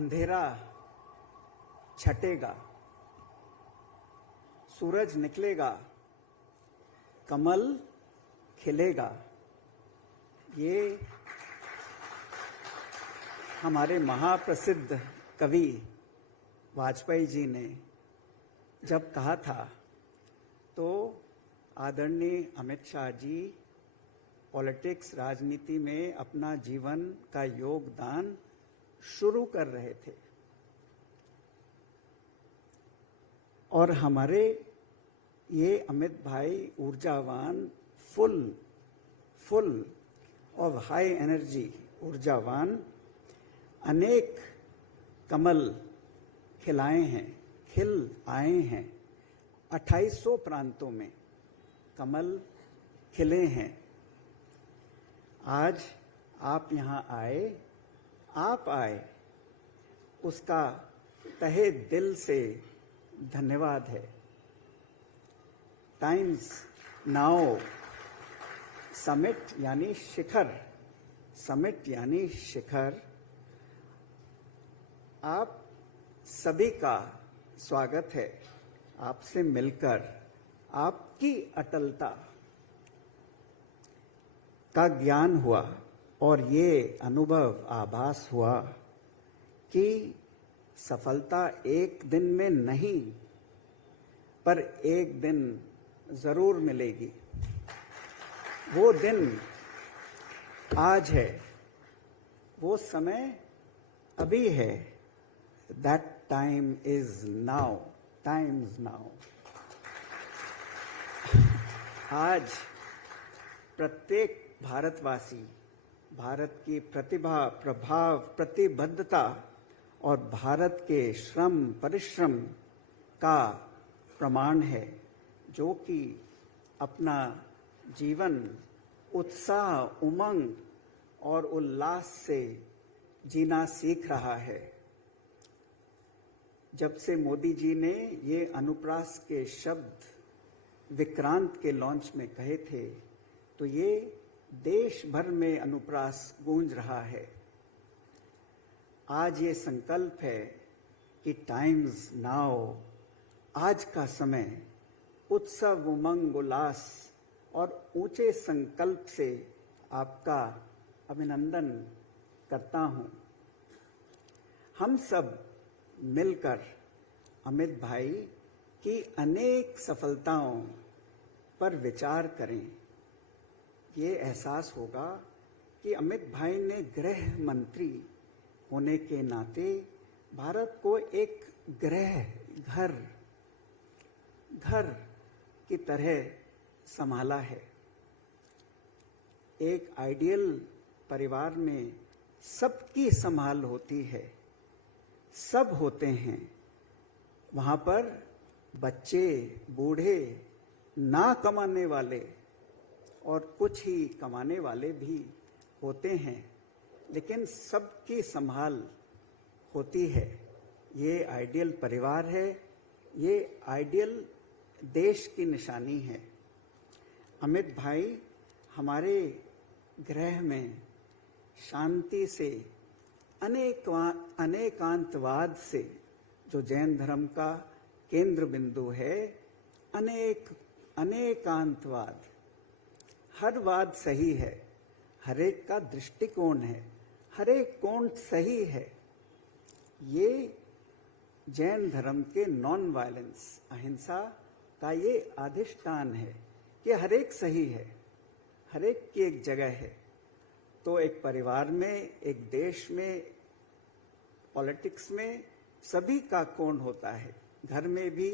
अंधेरा छटेगा, सूरज निकलेगा, कमल खिलेगा। ये हमारे महाप्रसिद्ध कवि वाजपेयी जी ने जब कहा था, तो आदरणीय अमित शाह जी पॉलिटिक्स, राजनीति में अपना जीवन का योगदान शुरू कर रहे थे। और हमारे ये अमित भाई ऊर्जावान, फुल ऑफ हाई एनर्जी ऊर्जावान, अनेक कमल खिल आए हैं। 2800 प्रांतों में कमल खिले हैं। आज आप यहाँ आए, उसका तहे दिल से धन्यवाद है। टाइम्स नाउ समिट यानी शिखर, आप सभी का स्वागत है। आपसे मिलकर आपकी अटलता का ज्ञान हुआ और ये अनुभव आभास हुआ कि सफलता एक दिन में नहीं, पर एक दिन जरूर मिलेगी। वो दिन आज है, वो समय अभी है। That time is now. आज प्रत्येक भारतवासी भारत की प्रतिभा, प्रभाव, प्रतिबद्धता और भारत के श्रम परिश्रम का प्रमाण है, जो कि अपना जीवन उत्साह, उमंग और उल्लास से जीना सीख रहा है। जब से मोदी जी ने ये अनुप्रास के शब्द विक्रांत के लॉन्च में कहे थे, तो ये देश भर में अनुप्रास गूंज रहा है। आज ये संकल्प है कि टाइम्स नाउ, आज का समय उत्सव, उमंग, उल्लास और ऊंचे संकल्प से आपका अभिनंदन करता हूं। हम सब मिलकर अमित भाई की अनेक सफलताओं पर विचार करें। ये एहसास होगा कि अमित भाई ने गृह मंत्री होने के नाते भारत को एक घर की तरह संभाला है। एक आइडियल परिवार में सबकी संभाल होती है, सब होते हैं। वहां पर बच्चे, बूढ़े, ना कमाने वाले और कुछ ही कमाने वाले भी होते हैं, लेकिन सबकी संभाल होती है। ये आइडियल परिवार है, ये आइडियल देश की निशानी है। अमित भाई हमारे गृह में शांति से, अनेकांतवाद से, जो जैन धर्म का केंद्र बिंदु है, अनेकांतवाद, हर वाद सही है, हर एक का दृष्टिकोण है, हर एक कोण सही है। ये जैन धर्म के नॉन वायलेंस, अहिंसा का ये अधिष्ठान है कि हर एक सही है, हर एक की एक जगह है। तो एक परिवार में, एक देश में, पॉलिटिक्स में सभी का कोण होता है। घर में भी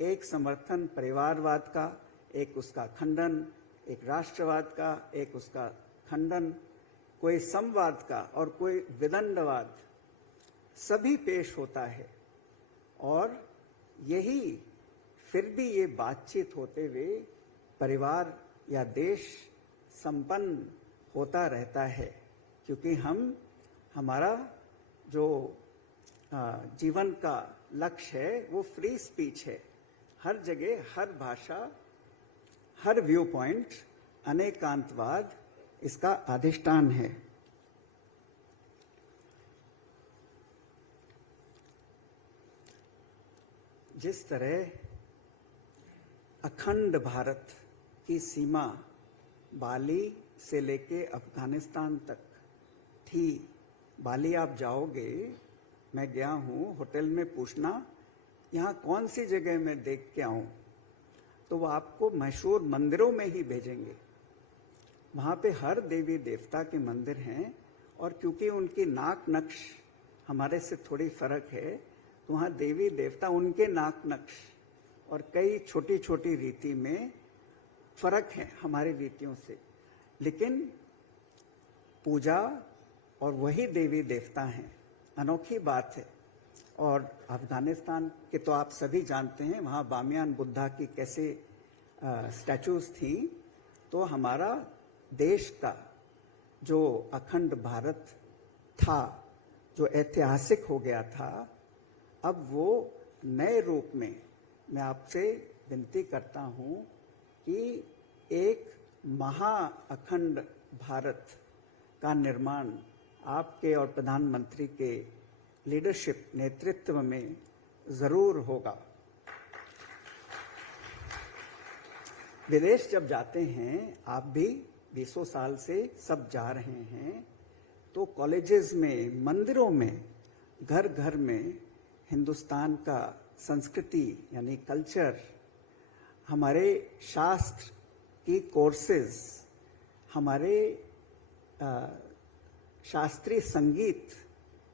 एक समर्थन परिवारवाद का, एक उसका खंडन, एक राष्ट्रवाद का, एक उसका खंडन, कोई समवाद का और कोई विदंडवाद, सभी पेश होता है। और यही फिर भी ये बातचीत होते हुए परिवार या देश संपन्न होता रहता है, क्योंकि हमारा जो जीवन का लक्ष्य है वो फ्री स्पीच है। हर जगह, हर भाषा, हर व्यू पॉइंट, अनेकांतवाद इसका अधिष्ठान है। जिस तरह अखंड भारत की सीमा बाली से लेके अफगानिस्तान तक थी। बाली आप जाओगे, मैं गया हूँ, होटल में पूछना यहाँ कौन सी जगह मैं देख के आऊँ, तो वो आपको मशहूर मंदिरों में ही भेजेंगे। वहाँ पे हर देवी देवता के मंदिर हैं, और क्योंकि उनकी नाक नक्श हमारे से थोड़ी फर्क है, तो वहाँ देवी देवता उनके नाक नक्श और कई छोटी छोटी रीति में फर्क है हमारी रीतियों से, लेकिन पूजा और वही देवी देवता हैं। अनोखी बात है। और अफगानिस्तान के तो आप सभी जानते हैं, वहाँ बामियान बुद्धा की कैसे स्टैचूज थी। तो हमारा देश का जो अखंड भारत था, जो ऐतिहासिक हो गया था, अब वो नए रूप में मैं आपसे विनती करता हूँ कि एक महा अखंड भारत का निर्माण आपके और प्रधानमंत्री के लीडरशिप नेतृत्व में जरूर होगा। विदेश जब जाते हैं, आप भी 20 साल से सब जा रहे हैं, तो कॉलेजेस में, मंदिरों में, घर घर में हिंदुस्तान का संस्कृति यानी कल्चर, हमारे शास्त्र की कोर्सेज, हमारे शास्त्रीय संगीत,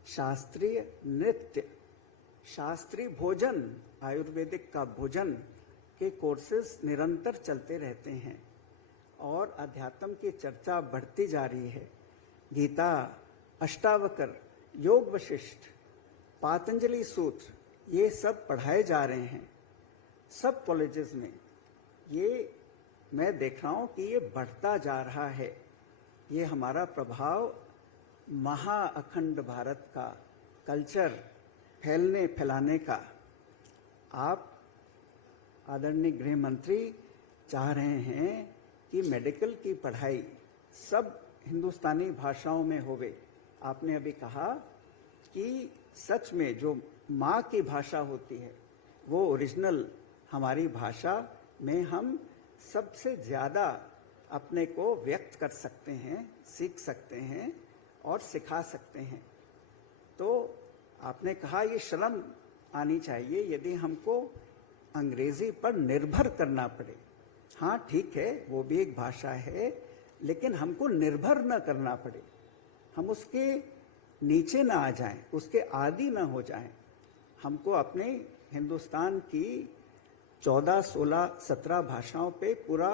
शास्त्रीय नृत्य, शास्त्रीय भोजन, आयुर्वेदिक का भोजन के कोर्सेज निरंतर चलते रहते हैं और अध्यात्म की चर्चा बढ़ती जा रही है। गीता, अष्टावक्र, योग वशिष्ठ, पातंजलि सूत्र, ये सब पढ़ाए जा रहे हैं सब कॉलेजेस में। ये मैं देख रहा हूँ कि ये बढ़ता जा रहा है। ये हमारा प्रभाव महा अखंड भारत का कल्चर फैलाने का। आप आदरणीय गृह मंत्री चाह रहे हैं कि मेडिकल की पढ़ाई सब हिंदुस्तानी भाषाओं में होवे। आपने अभी कहा कि सच में जो माँ की भाषा होती है, वो ओरिजिनल हमारी भाषा में हम सबसे ज़्यादा अपने को व्यक्त कर सकते हैं, सीख सकते हैं और सिखा सकते हैं। तो आपने कहा ये शर्म आनी चाहिए यदि हमको अंग्रेजी पर निर्भर करना पड़े। हाँ ठीक है, वो भी एक भाषा है, लेकिन हमको निर्भर न करना पड़े, हम उसके नीचे ना आ जाएं, उसके आदी ना हो जाएं। हमको अपने हिंदुस्तान की 14, 16, 17 भाषाओं पे पूरा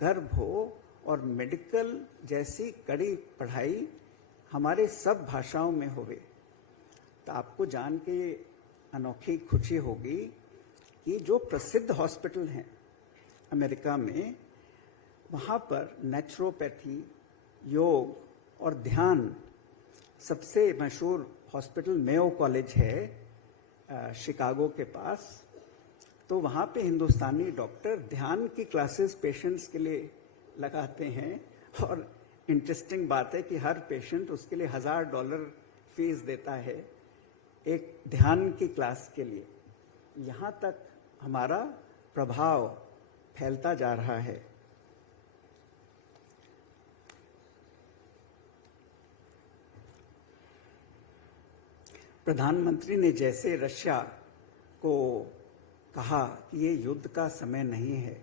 गर्व हो और मेडिकल जैसी कड़ी पढ़ाई हमारे सब भाषाओं में होवे। तो आपको जान के अनोखी खुशी होगी कि जो प्रसिद्ध हॉस्पिटल हैं अमेरिका में, वहाँ पर नेचुरोपैथी, योग और ध्यान, सबसे मशहूर हॉस्पिटल मेयो कॉलेज है शिकागो के पास। तो वहाँ पे हिंदुस्तानी डॉक्टर ध्यान की क्लासेस पेशेंट्स के लिए लगाते हैं, और इंटरेस्टिंग बात है कि हर पेशेंट उसके लिए $1000 फीस देता है एक ध्यान की क्लास के लिए। यहाँ तक हमारा प्रभाव फैलता जा रहा है। प्रधानमंत्री ने जैसे रशिया को कहा कि ये युद्ध का समय नहीं है,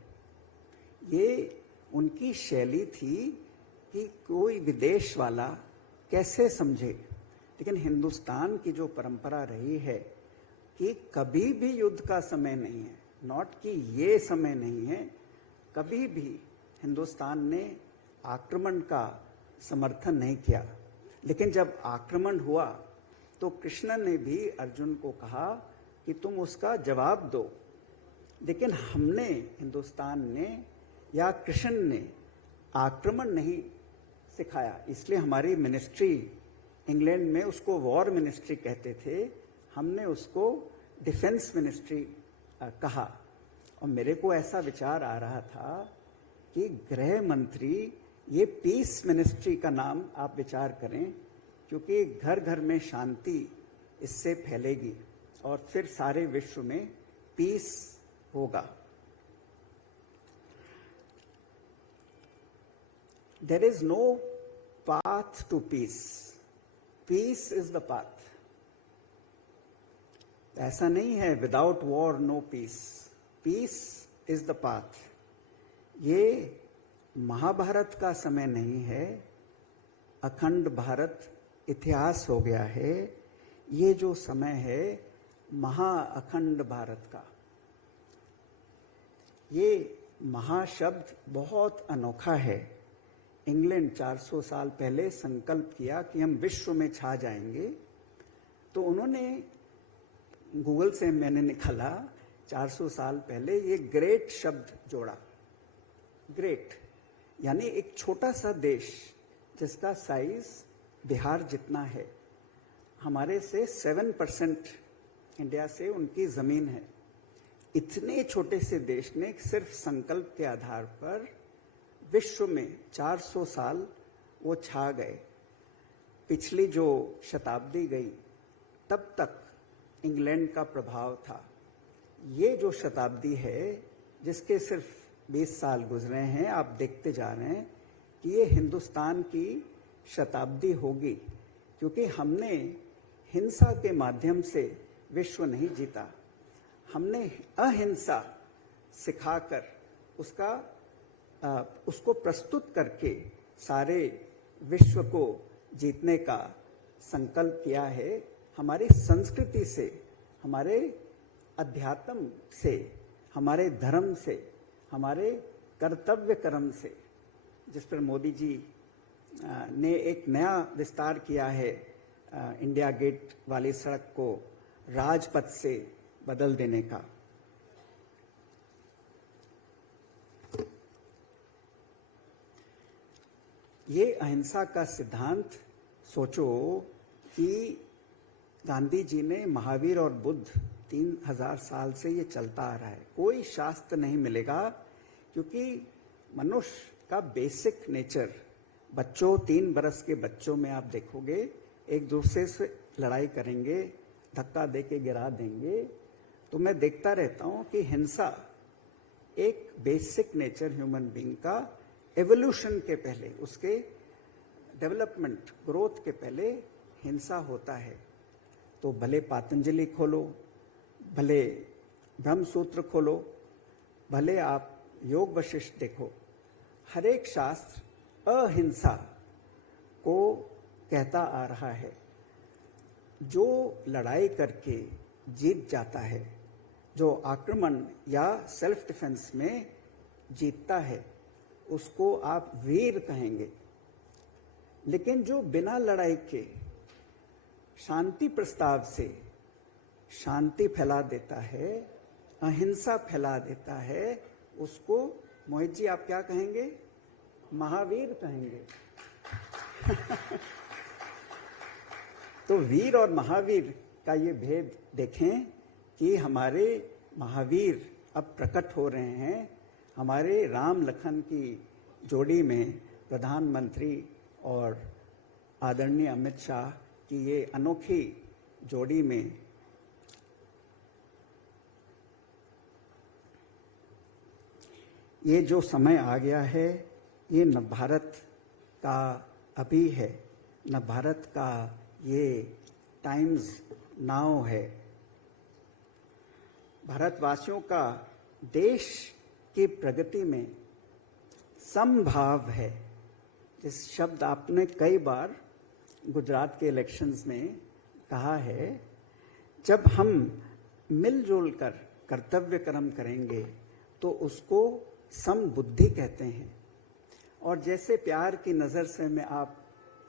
ये उनकी शैली थी कि कोई विदेश वाला कैसे समझे। लेकिन हिंदुस्तान की जो परंपरा रही है कि कभी भी युद्ध का समय नहीं है, नॉट कि ये समय नहीं है, कभी भी हिंदुस्तान ने आक्रमण का समर्थन नहीं किया। लेकिन जब आक्रमण हुआ तो कृष्ण ने भी अर्जुन को कहा कि तुम उसका जवाब दो। लेकिन हमने, हिंदुस्तान ने या कृष्ण ने आक्रमण नहीं सिखाया। इसलिए हमारी मिनिस्ट्री, इंग्लैंड में उसको वॉर मिनिस्ट्री कहते थे, हमने उसको डिफेंस मिनिस्ट्री कहा। और मेरे को ऐसा विचार आ रहा था कि गृह मंत्री, ये पीस मिनिस्ट्री का नाम आप विचार करें, क्योंकि घर घर में शांति इससे फैलेगी और फिर सारे विश्व में पीस होगा। There is no path to peace, peace is the path. ऐसा नहीं है without war no peace, peace is the path. ये महाभारत का समय नहीं है, अखंड भारत इतिहास हो गया है। ये जो समय है महाअखंड भारत का। ये महाशब्द बहुत अनोखा है। इंग्लैंड 400 साल पहले संकल्प किया कि हम विश्व में छा जाएंगे, तो उन्होंने, गूगल से मैंने निकाला, 400 साल पहले ये ग्रेट शब्द जोड़ा। ग्रेट यानी एक छोटा सा देश जिसका साइज बिहार जितना है, हमारे से 7% इंडिया से उनकी जमीन है। इतने छोटे से देश ने सिर्फ संकल्प के आधार पर विश्व में 400 साल वो छा गए। पिछली जो शताब्दी गई तब तक इंग्लैंड का प्रभाव था। ये जो शताब्दी है जिसके सिर्फ 20 साल गुजरे हैं, आप देखते जा रहे हैं कि ये हिंदुस्तान की शताब्दी होगी, क्योंकि हमने हिंसा के माध्यम से विश्व नहीं जीता। हमने अहिंसा सिखाकर उसको प्रस्तुत करके सारे विश्व को जीतने का संकल्प किया है। हमारी संस्कृति से, हमारे अध्यात्म से, हमारे धर्म से, हमारे कर्तव्य कर्म से, जिस पर मोदी जी ने एक नया विस्तार किया है, इंडिया गेट वाली सड़क को राजपथ से बदल देने का। ये अहिंसा का सिद्धांत, सोचो कि गांधी जी ने, महावीर और बुद्ध, 3000 साल से ये चलता आ रहा है। कोई शास्त्र नहीं मिलेगा, क्योंकि मनुष्य का बेसिक नेचर, बच्चों, 3 बरस के बच्चों में आप देखोगे एक दूसरे से लड़ाई करेंगे, धक्का देके गिरा देंगे। तो मैं देखता रहता हूं कि हिंसा एक बेसिक नेचर ह्यूमन बीइंग का, एवोल्यूशन के पहले, उसके डेवलपमेंट, ग्रोथ के पहले हिंसा होता है। तो भले पातंजलि खोलो, भले ब्रह्मसूत्र खोलो, भले आप योग वशिष्ठ देखो, हर एक शास्त्र अहिंसा को कहता आ रहा है। जो लड़ाई करके जीत जाता है, जो आक्रमण या सेल्फ डिफेंस में जीतता है, उसको आप वीर कहेंगे। लेकिन जो बिना लड़ाई के शांति प्रस्ताव से शांति फैला देता है, अहिंसा फैला देता है, उसको मोहित जी आप क्या कहेंगे? महावीर कहेंगे। तो वीर और महावीर का ये भेद देखें कि हमारे महावीर अब प्रकट हो रहे हैं। हमारे राम लखन की जोड़ी में प्रधानमंत्री और आदरणीय अमित शाह की ये अनोखी जोड़ी में ये जो समय आ गया है, ये न भारत का अभी है, न भारत का ये टाइम्स नाउ है। भारतवासियों का देश की प्रगति में समभाव है। इस शब्द आपने कई बार गुजरात के इलेक्शंस में कहा है। जब हम मिलजुल कर कर्तव्य कर्म करेंगे तो उसको समबुद्धि कहते हैं। और जैसे प्यार की नज़र से मैं आप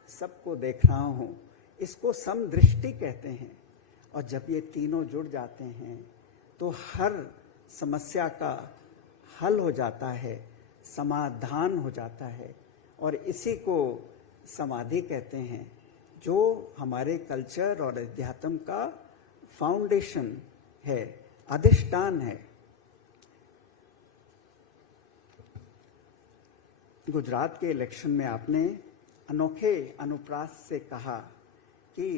सबको देख रहा हूँ, इसको समदृष्टि कहते हैं। और जब ये तीनों जुड़ जाते हैं तो हर समस्या का हल हो जाता है, समाधान हो जाता है। और इसी को समाधि कहते हैं, जो हमारे कल्चर और अध्यात्म का फाउंडेशन है, अधिष्ठान है। गुजरात के इलेक्शन में आपने अनोखे अनुप्रास से कहा कि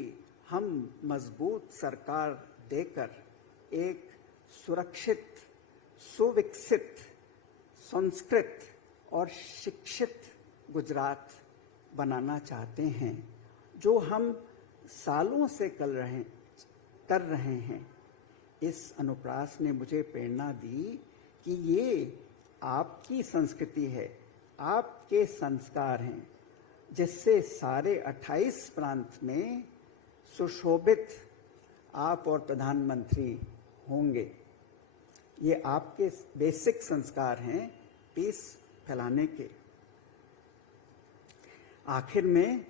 हम मजबूत सरकार देकर एक सुरक्षित, सुविकसित, संस्कृत और शिक्षित गुजरात बनाना चाहते हैं, जो हम सालों से कर रहे हैं। इस अनुप्रास ने मुझे प्रेरणा दी कि ये आपकी संस्कृति है, आपके संस्कार हैं, जिससे सारे 28 प्रांत में सुशोभित आप और प्रधानमंत्री होंगे। ये आपके बेसिक संस्कार हैं पीस फैलाने के। आखिर में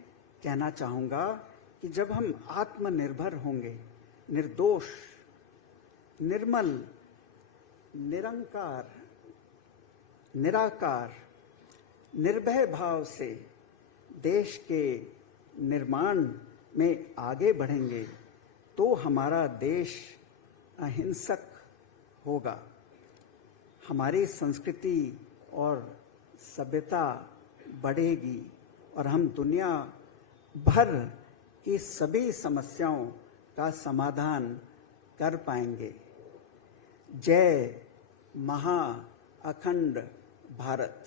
कहना चाहूँगा कि जब हम आत्मनिर्भर होंगे, निर्दोष, निर्मल, निरंकार, निराकार, निर्भय भाव से देश के निर्माण में आगे बढ़ेंगे, तो हमारा देश अहिंसक होगा। हमारी संस्कृति और सभ्यता बढ़ेगी और हम दुनिया भर की सभी समस्याओं का समाधान कर पाएंगे। जय महा अखंड भारत।